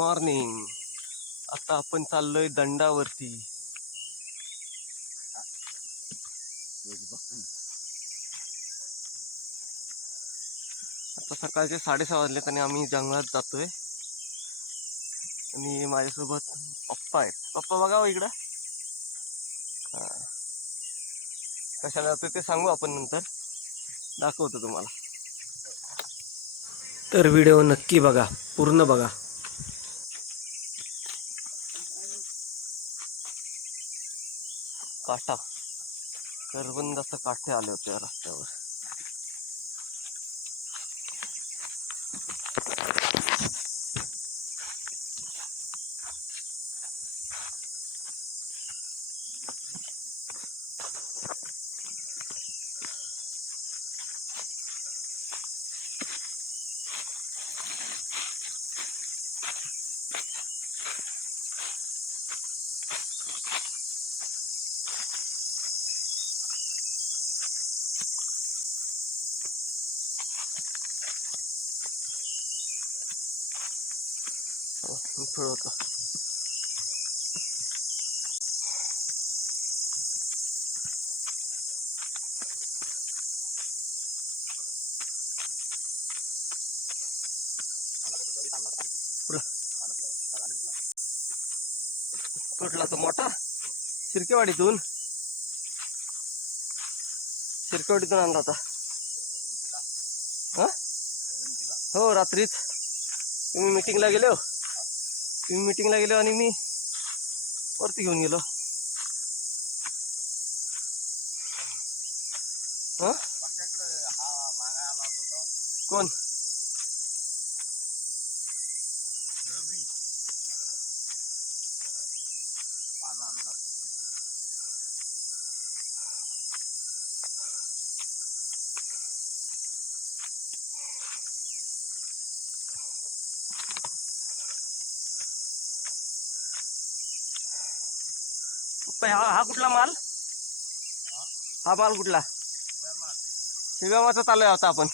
Morning आता आपण चाललोय दंडावरती. आता सकाळचे साडेसहा वाजलेत आणि आम्ही जंगलात जातोय. आणि माझ्यासोबत पप्पा आहेत. पप्पा बघा हो इकडं. कशाला जातोय ते सांगू आपण नंतर. दाखवतो तुम्हाला. तर व्हिडिओ नक्की बघा. पूर्ण बघा. काटा. करबंद असं काठे आले होते रस्त्यावर. थोडं होतं. कुठला तो मोठा? शिरकेवाडीतून. शिरकेवाडीतून आणला होता. हा? हो रात्रीच. तुम्ही मिटिंगला गेले हो. तुम्ही मिटिंगला गेलो आणि मी वरती घेऊन गेलो. हा? कोण? पण हा हा कुठला माल? हा माल कुठला? शिव्यामाचा चालू आहे आता आपण.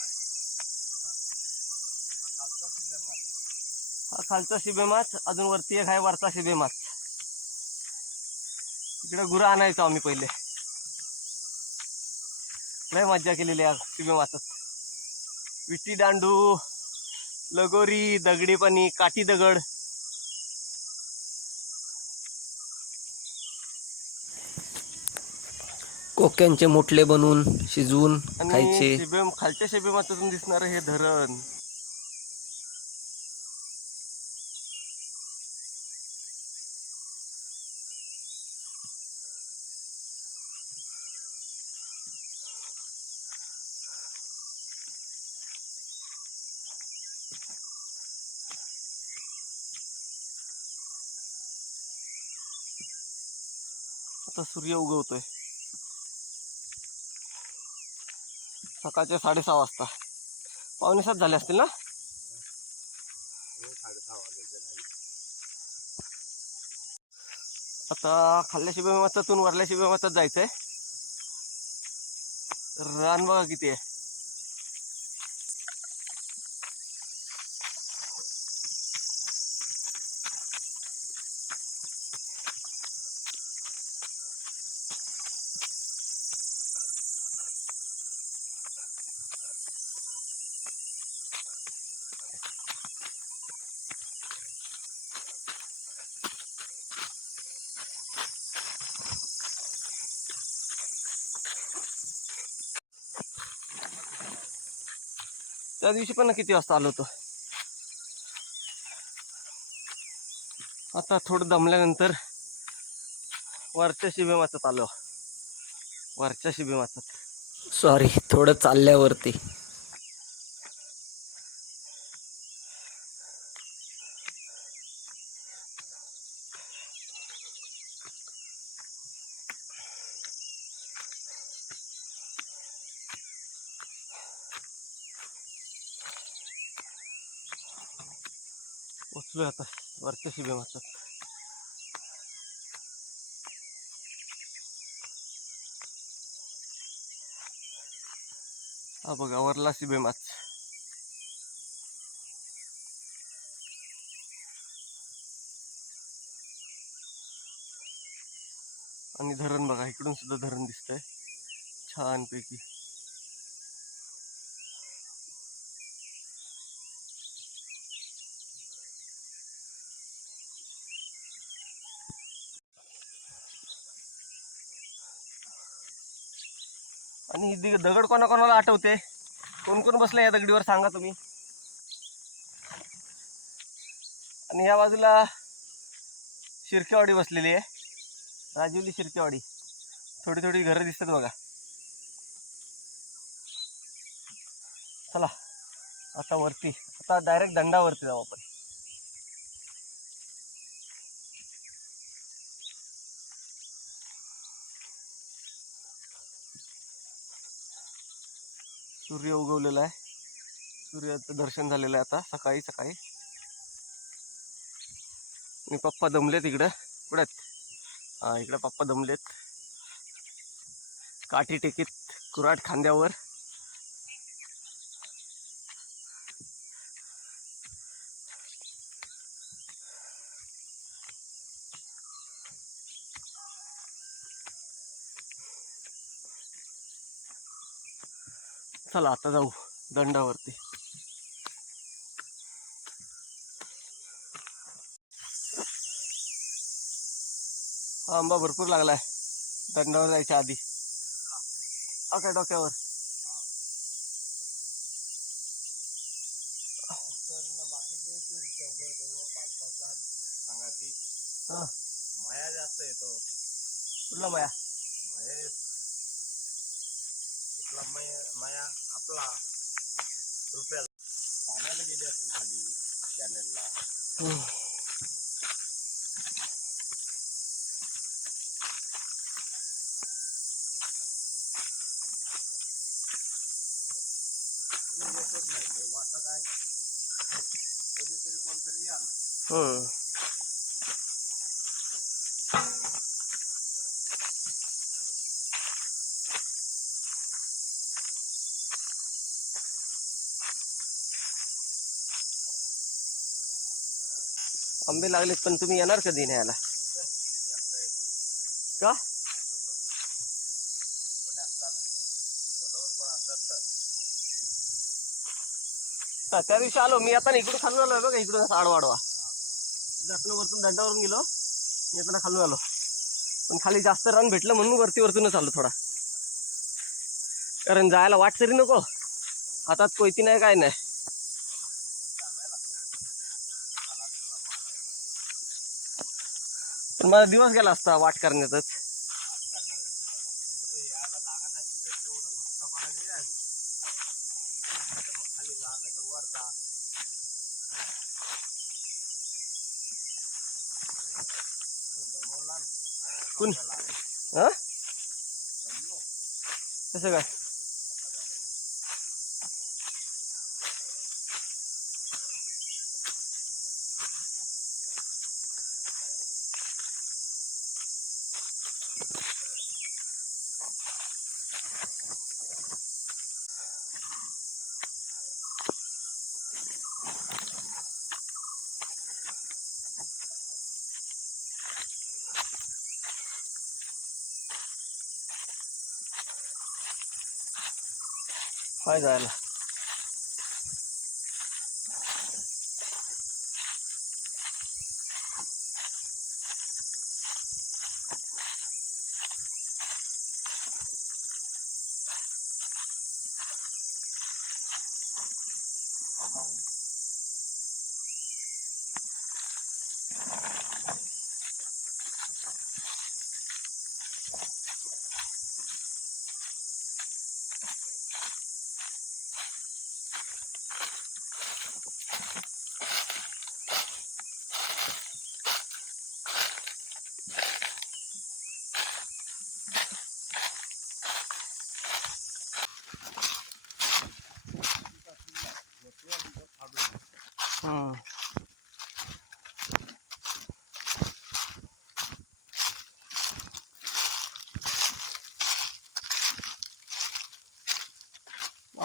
हा खालचा शिबेमाच अजून वरती एक आहे वरचा शिबेमाच इकडे गुरं आणायचो आम्ही पहिले. लय मज्जा केलेली आहे शिबेमाचत विटी दांडू लगोरी दगडी पाणी काठी दगड. कोक्यांचे मोठले बनवून शिजवून खायचे. शिबे खालच्या शिबेमाचातून दिसणार हे धरण. आता सूर्य उगवतोय. सकाळचे साडेसहा वाजता. पावणे सात झाले असतील ना? आता खाल्ल्या शिबेमाचातून वरल्या शिबेमाचात जायचंय. रान बघा किती आहे. त्या दिवशी पण किती वाजता आलो होतो. आता थोडं दमल्यानंतर वरच्या शिबेमाचात आलो. वरच्या शिबेमाचात सॉरी थोडं चालल्यावरती. पोचलोय आता. वरच्या वाचत हा बघा वरला शिबेमाच आणि धरण बघा इकडून सुद्धा धरण दिसतंय. छानपैकी. आणि ही दि- दगड कोणा कोणाला आठवते? कोण कोण बसलं या दगडीवर सांगा तुम्ही. आणि या बाजूला शिरकेवाडी बसलेली आहे. राजिवली शिरकेवाडी. थोडी थोडी घरं दिसतात बघा. चला आता वरती. आता डायरेक्ट दंडावरती जाऊ आपण. सूर्य उगवलेला आहे. सूर्याचं दर्शन झालेलं आहे आता सकाळी सकाळी. आणि पप्पा दमलेत इकडं. कुठे आहेत? इकडं पप्पा दमलेत. काठी टेकीत कुराट खांद्यावर. चला आता जाऊ दंडावरती. हा आंबा भरपूर लागलाय. दंडावर जायच्या आधी. अका डोक्यावर. माया जास्त येतो कुठला माया माया माया? आपला रुपया पाण्याला गेली असती खाली कॅनेलला येतच नाही ते वाटत काय कधीतरी कोणतरी या ना आंबे लागलेत पण तुम्ही येणार कधी न्यायला? का? त्या दिवशी आलो. मी आता इकडून खालून आलोय बघा इकडून आडवाडवा जातनं वरतून दंडावरून गेलो. मी आता खालून आलो. पण खाली जास्त रन भेटलं म्हणून वरती वरतूनच आलो थोडा. कारण जायला वाट तरी नको. हातात कोयती नाही काय नाही. पण माझा दिवस गेला असता वाट करण्यातच. कोण? कसं काय? काय जायला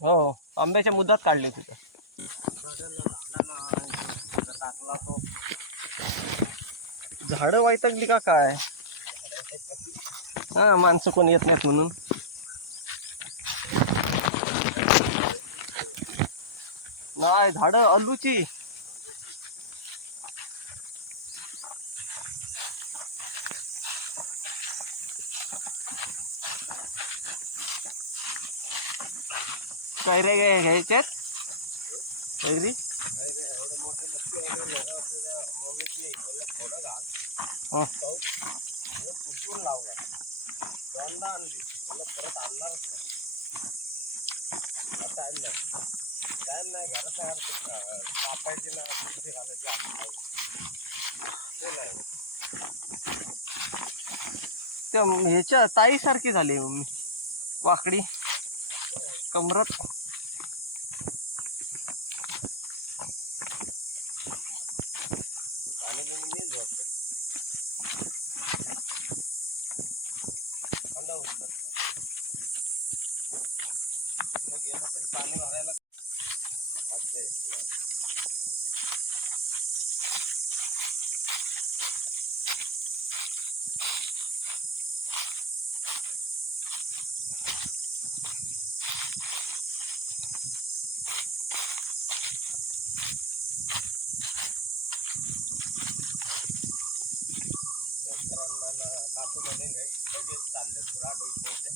हो आंब्याच्या मुद्दात काढले तिथं. झाड वायतगली का काय? हा माणसं कोण येत नाहीत म्हणून. नाही झाड अल्लूची काय रे गे- घ्यायच्यात कैरी नाही रे, एवढं मोठं नसते एवढं एवढं आपल्याला मम्मीची इकडलं थोडं घाल हा. तो हे कुठून लावला दोनदा आणली मला परत आणणारच नाही टाइम नाही टाइम नाही घरात तयार कापायची ना कुठे घालायची आम्ही ते नाही त्या ह्याच्या ताई सारखी झाली मम्मी. वाकडी. कमरत पाणी बिणी मीच भरतो थंड होतात मग गेलं तरी पाणी भरायला लागते. शेतकऱ्यांना ना कापू मध्ये नाही कुठं घेत चालले पुरा डोईचे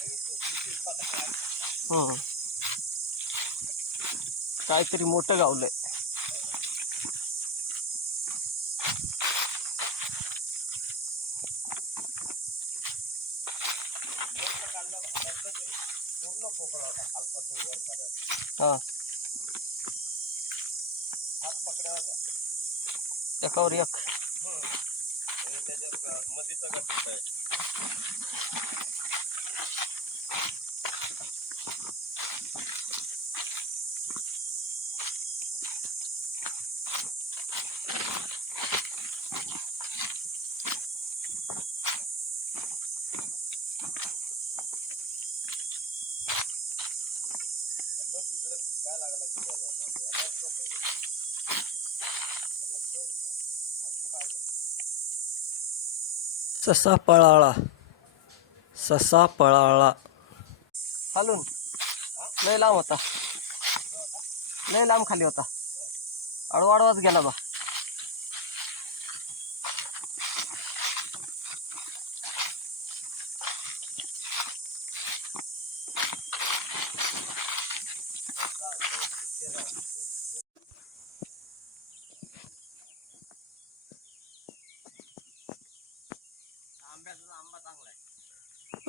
आणि तो कृषी उत्पादक आहे. हं. काहीतरी मोठं गावलंय. हा. एकावर एक. त्याच्यात मधीचं गठीत आहे बस तिकडे काय लागला की काय लागला यालाच लोकं त्यांना खेळ माहिती पाहिजे ससा पळाळा. ससा पळाळा. खालून लय लांब होता. लय लांब खाली होता. अडवाडवाच गेला बा.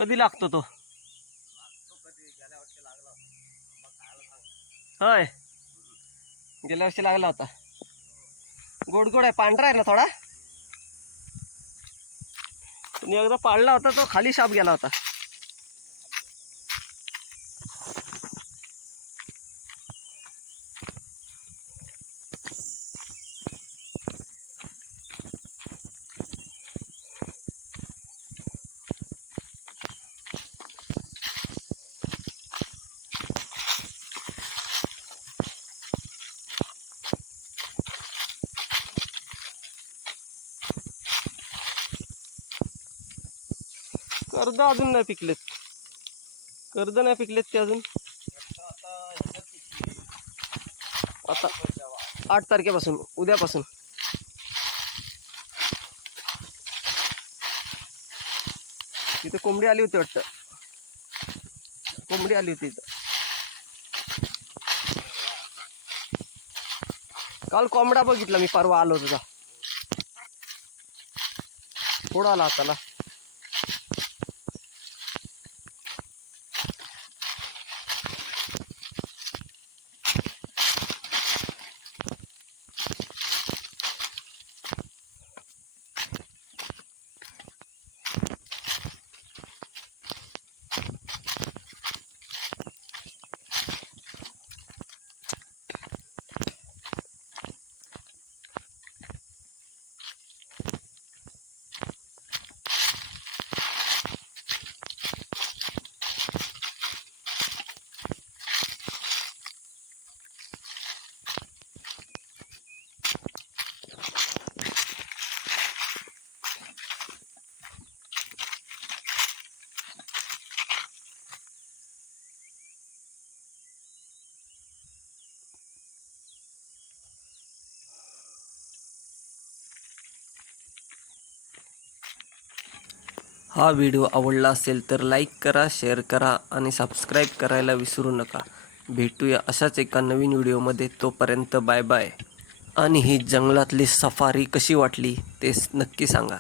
कधी लागतो तो? होय. गेल्या वर्षी लागला होता. गोड गोड आहे पांढरा आहे ना थोडा? मी एकदा पाळला होता तो खाली शाप गेला होता. कर्ज अजून नाही पिकलेत. कर्ज नाही पिकलेत ते अजून. आता आठ तारखेपासून उद्यापासून. तिथे कोंबडी आली होती वाटतं. कोंबडी आली होती इथं. काल कोंबडा बघितला मी परवा आलो तुझा थोडा आला हाताला हा व्हिडिओ आवडला असेल तर लाईक करा शेअर करा आणि सबस्क्राईब करायला विसरू नका. भेटूया अशाच एका नवीन व्हिडिओमध्ये. तोपर्यंत बाय बाय. आणि ही जंगलातली सफारी कशी वाटली ते नक्की सांगा.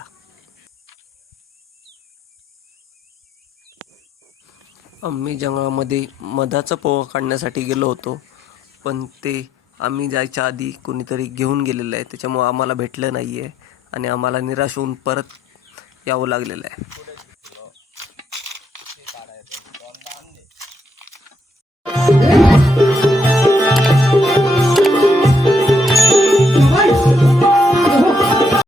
आम्ही जंगलामध्ये मधाचा पोहा काढण्यासाठी गेलो होतो पण ते आम्ही जायच्या आधी कोणीतरी घेऊन गेलेलं आहे त्याच्यामुळं आम्हाला भेटलं नाही आहे आणि आम्हाला निराश होऊन परत यावं लागलेलं आहे.